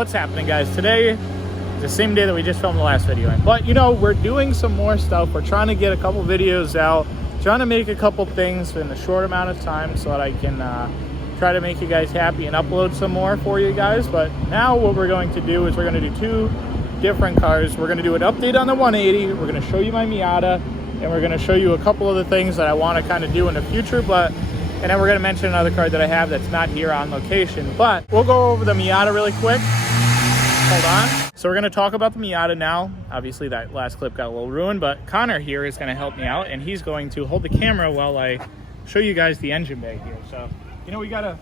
What's happening, guys? Today is the same day that we just filmed the last video in. But, you know, we're doing some more stuff. We're trying to get a couple videos out, trying to make a couple things in a short amount of time so that I can try to make you guys happy and upload some more for you guys. But now what we're going to do is we're going to do two different cars. We're going to do an update on the 180. We're going to show you my Miata, and we're going to show you a couple of the things that I want to kind of do in the future. And then we're going to mention another car that I have that's not here on location. But we'll go over the Miata really quick. Hold on. So we're going to talk about the Miata now. Obviously, that last clip got a little ruined, but Connor here is going to help me out, and he's going to hold the camera while I show you guys the engine bay here. So, you know, we got to...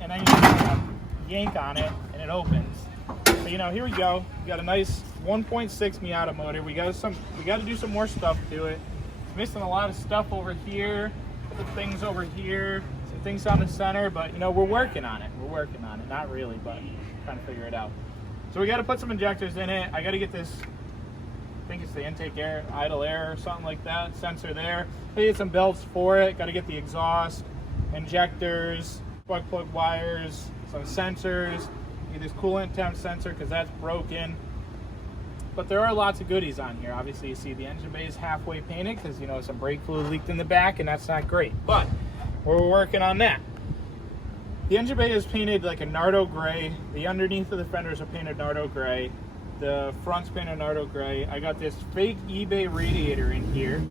And then you just yank on it, and it opens. So, you know, here we go. We got a nice 1.6 Miata motor. We got to do some more stuff to it. Missing a lot of stuff over here, some things over here, some things down the center, but you know, we're working on it. We're working on it. Not really, but trying to figure it out. So we got to put some injectors in it. I got to get this, I think it's the intake air, idle air or something like that, sensor there. I get some belts for it. Got to get the exhaust, injectors, spark plug wires, some sensors. Get this coolant temp sensor because that's broken. But there are lots of goodies on here. Obviously, you see the engine bay is halfway painted because, you know, some brake fluid leaked in the back, and that's not great. But we're working on that. The engine bay is painted like a Nardo gray. The underneath of the fenders are painted Nardo gray. The front's painted Nardo gray. I got this fake eBay radiator in here.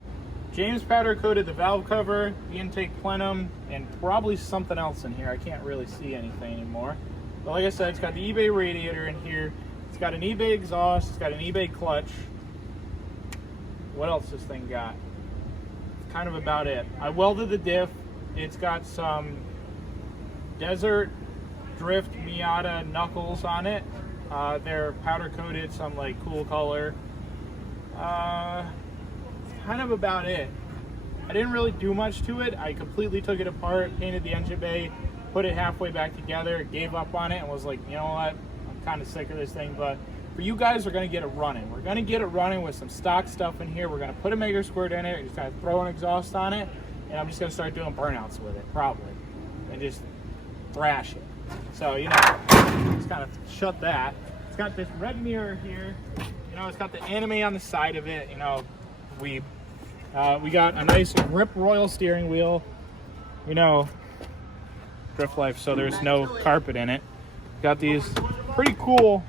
James powder coated the valve cover, the intake plenum, and probably something else in here. I can't really see anything anymore. But like I said, it's got the eBay radiator in here. It's got an eBay exhaust, it's got an eBay clutch. What else this thing got? It's kind of about it. I welded the diff. It's got some Desert Drift Miata knuckles on it. They're powder coated, some like cool color. Kind of about it. I didn't really do much to it. I completely took it apart, painted the engine bay, put it halfway back together, gave up on it, and was like, you know what? Kind of sick of this thing. But for you guys, we're going to get it running. We're going to get it running with some stock stuff in here. We're going to put a Mega Squirt in it, just kind of throw an exhaust on it, and I'm just going to start doing burnouts with it, probably, and just thrash it. So, you know, just kind of shut that. It's got this red mirror here. You know, it's got the anime on the side of it. You know, we got a nice Rip Royal steering wheel. You know, Drift Life, so there's no carpet in it. Got these pretty cool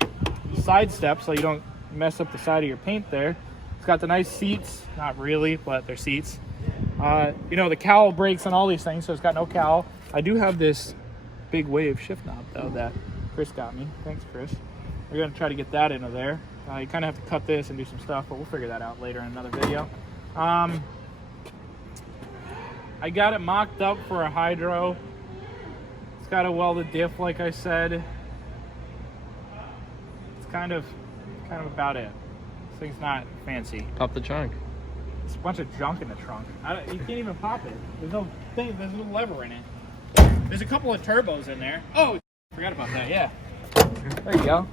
side steps so you don't mess up the side of your paint there. It's got the nice seats, not really, but they're seats. You know, the cowl brakes on all these things, so it's got no cowl. I do have this big wave shift knob though that Chris got me. Thanks, Chris. We're gonna try to get that into there. You kind of have to cut this and do some stuff, but we'll figure that out later in another video. I got it mocked up for a hydro. It's got a welded diff, like I said. Kind of about it. This thing's not fancy. Pop the trunk. It's a bunch of junk in the trunk. You can't even pop it. There's no thing. There's no lever in it. There's a couple of turbos in there. Oh, forgot about that. Yeah. There you go.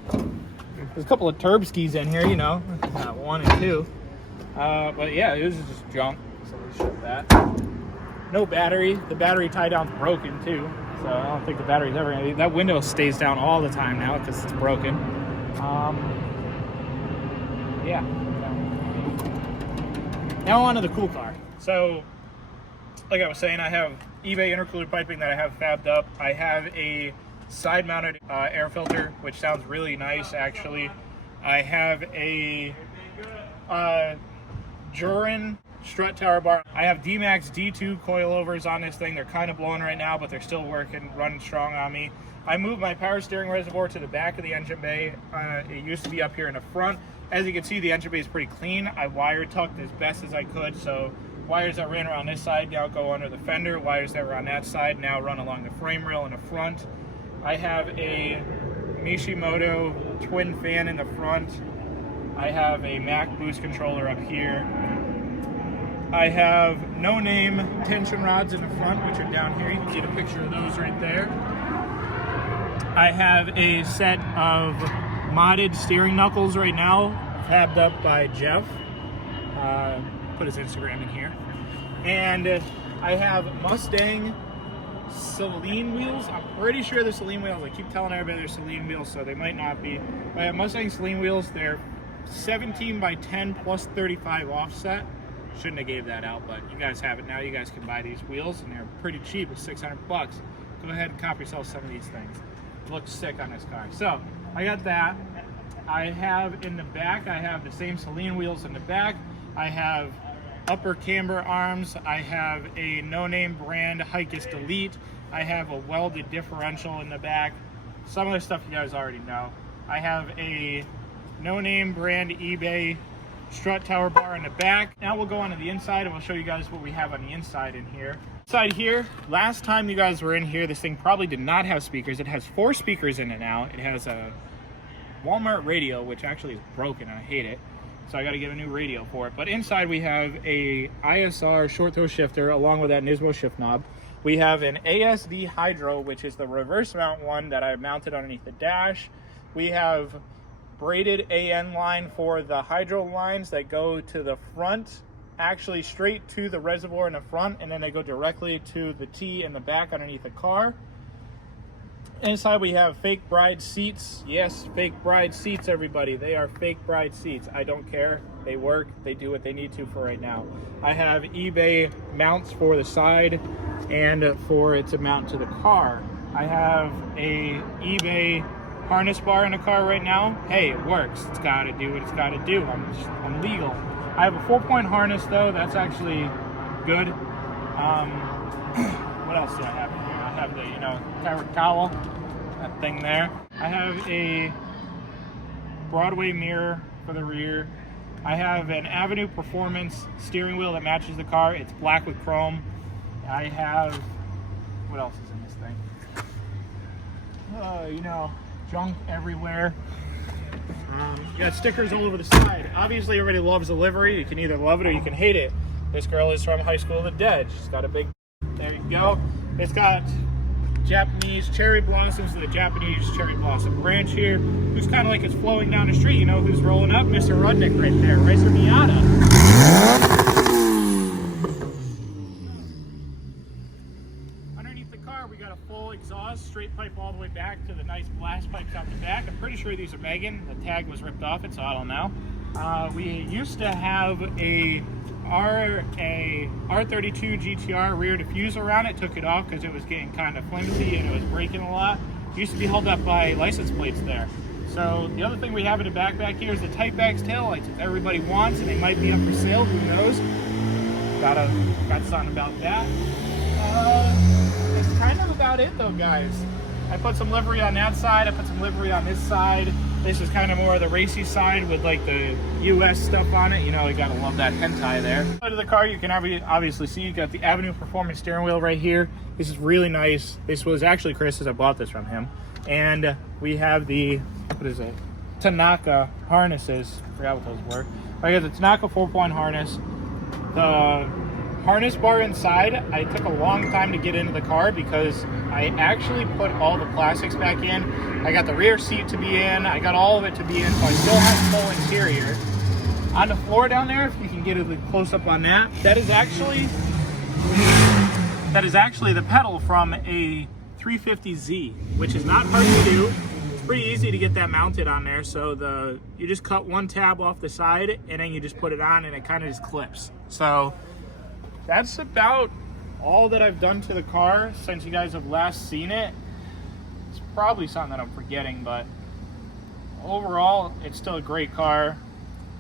There's a couple of turb skis in here. You know, not one and two. But yeah, it was just junk. So let's shut that. No battery. The battery tie down's broken too. So I don't think the battery's ever gonna. That window stays down all the time now because it's broken. Yeah. Now on to the cool car. So, like I was saying, I have eBay intercooler piping that I have fabbed up. I have a side-mounted air filter, which sounds really nice, actually. I have a Jurin strut tower bar. I have D-Max D2 coilovers on this thing. They're kind of blowing right now, but they're still working, running strong on me. I moved my power steering reservoir to the back of the engine bay. It used to be up here in the front. As you can see, the engine bay is pretty clean. I wire tucked as best as I could, so wires that ran around this side now go under the fender. Wires that were on that side now run along the frame rail in the front. I have a Mishimoto twin fan in the front. I have a Mac boost controller up here. I have no-name tension rods in the front, which are down here. You can get a picture of those right there. I have a set of modded steering knuckles right now, fabbed up by Jeff. Put his Instagram in here. And I have Mustang Saleen wheels. I'm pretty sure they're Saleen wheels. I keep telling everybody they're Saleen wheels, so they might not be. But I have Mustang Saleen wheels. They're 17 by 10 plus 35 offset. Shouldn't have gave that out, but you guys have it now. You guys can buy these wheels, and they're pretty cheap. It's 600 bucks. Go ahead and cop yourself some of these things. It looks sick on this car. So I got that. I have in the back, I have the same Saleen wheels in the back. I have upper camber arms. I have a no-name brand Hikest Elite. I have a welded differential in the back. Some of the stuff you guys already know. I have a no-name brand eBay strut tower bar in the back. Now we'll go on to the inside and we'll show you guys what we have on the inside in here. Inside here, last time you guys were in here, this thing probably did not have speakers. It has 4 speakers in it now. It has a Walmart radio, which actually is broken and I hate it. So I got to get a new radio for it. But inside we have a ISR short throw shifter along with that Nismo shift knob. We have an ASD Hydro, which is the reverse mount one that I mounted underneath the dash. We have braided AN line for the hydro lines that go to the front, actually straight to the reservoir in the front, and then they go directly to the T in the back underneath the car. Inside we have fake bride seats. Yes, fake bride seats, everybody. They are fake bride seats. I don't care. They work. They do what they need to for right now. I have eBay mounts for the side and for it to mount to the car. I have a eBay harness bar in the car right now. Hey, it works. It's got to do what it's got to do. I'm legal. I have a 4-point harness though. That's actually good. What else do I have in here? I have the Tower Cowl, that thing there. I have a Broadway mirror for the rear. I have an Avenue Performance steering wheel that matches the car. It's black with chrome. I have, what else is in this thing? Junk everywhere. You got stickers all over the side. Obviously, everybody loves the livery. You can either love it or you can hate it. This girl is from High School of the Dead. She's got a big, there you go. It's got Japanese cherry blossoms, the Japanese cherry blossom branch here, who's kind of like it's flowing down the street. You know who's rolling up? Mr. Rudnick right there, Racer Miata. We got a full exhaust, straight pipe all the way back to the nice blast pipes out the back. I'm pretty sure these are Megan. The tag was ripped off it, so I don't know. We used to have a R32 GTR rear diffuser around it. Took it off because it was getting kind of flimsy and it was breaking a lot. It used to be held up by license plates there. So the other thing we have in the back here is the Tightbacks taillights. If everybody wants, and they might be up for sale, who knows? Got something about that. That's kind of about it though, guys. I put some livery on that side, I put some livery on this side. This is kind of more of the racy side with like the US stuff on it. You know, you gotta love that hentai there. Side of the car, you can obviously see you got the Avenue Performance steering wheel right here. This is really nice. This was actually Chris's. I bought this from him. And we have the, what is it? Tanaka harnesses. I forgot what those were. I got the Tanaka 4-point harness. The harness bar inside, I took a long time to get into the car because I actually put all the plastics back in. I got the rear seat to be in. I got all of it to be in, so I still have full interior. On the floor down there, if you can get a close up on that, that is actually the pedal from a 350Z, which is not hard to do. It's pretty easy to get that mounted on there. So you just cut one tab off the side and then you just put it on and it kind of just clips. So that's about all that I've done to the car since you guys have last seen it. It's probably something that I'm forgetting, but overall, it's still a great car.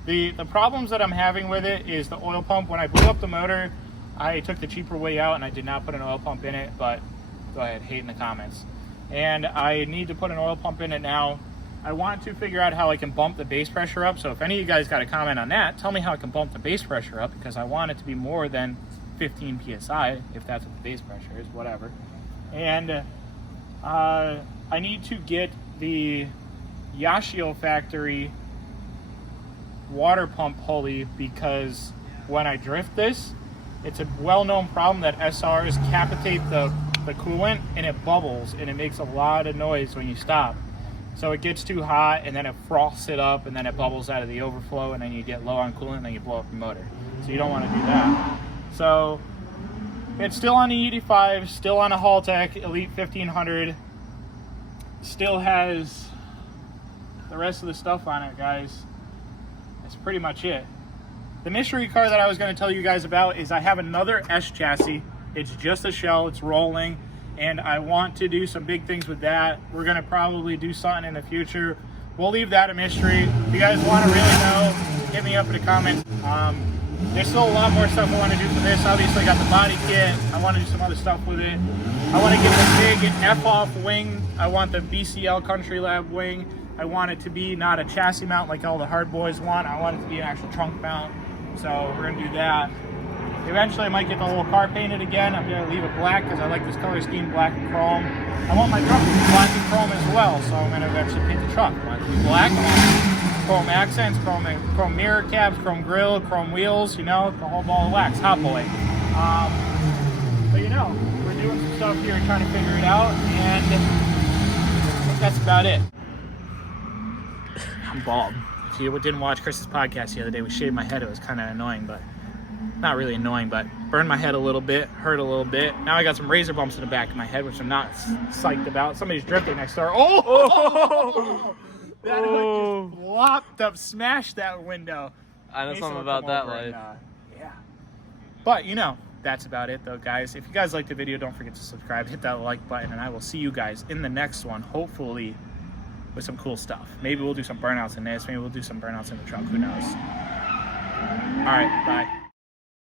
The problems that I'm having with it is the oil pump. When I blew up the motor, I took the cheaper way out and I did not put an oil pump in it, but go ahead, hate in the comments. And I need to put an oil pump in it now. I want to figure out how I can bump the base pressure up. So if any of you guys got a comment on that, tell me how I can bump the base pressure up, because I want it to be more than 15 PSI, if that's what the base pressure is, whatever. And I need to get the Yashio factory water pump pulley, because when I drift this, it's a well-known problem that SRs capitate the coolant and it bubbles and it makes a lot of noise when you stop. So it gets too hot and then it froths it up and then it bubbles out of the overflow and then you get low on coolant and then you blow up your motor. So you don't want to do that. So It's still on the ED5, still on a Haltech Elite 1500. Still has the rest of the stuff on it, guys. That's pretty much it. The mystery car that I was going to tell you guys about is I have another S chassis. It's just a shell, it's rolling, and I want to do some big things with that. We're going to probably do something in the future. We'll leave that a mystery. If you guys want to really know, hit me up in the comments. There's still a lot more stuff I want to do for this. Obviously, I got the body kit. I want to do some other stuff with it. I want to get the big F-off wing. I want the BCL Country Lab wing. I want it to be not a chassis mount like all the hard boys want. I want it to be an actual trunk mount. So we're going to do that. Eventually, I might get the whole car painted again. I'm going to leave it black because I like this color scheme, black and chrome. I want my truck to be black and chrome as well, so I'm going to eventually paint the truck. I want it to be black. I want chrome accents, chrome mirror caps, chrome grille, chrome wheels, you know, the whole ball of wax. Hot boy. But you know, we're doing some stuff here trying to figure it out, and I think that's about it. I'm bald. If you didn't watch Chris's podcast the other day, we shaved my head. It was kind of annoying, but not really annoying, but burned my head a little bit, hurt a little bit. Now I got some razor bumps in the back of my head, which I'm not psyched about. Somebody's drifting next door. Oh! That hood just flopped up, smashed that window. I know something about that life. Yeah. But, you know, that's about it, though, guys. If you guys liked the video, don't forget to subscribe, hit that like button, and I will see you guys in the next one, hopefully with some cool stuff. Maybe we'll do some burnouts in this. Maybe we'll do some burnouts in the truck. Who knows? All right, bye.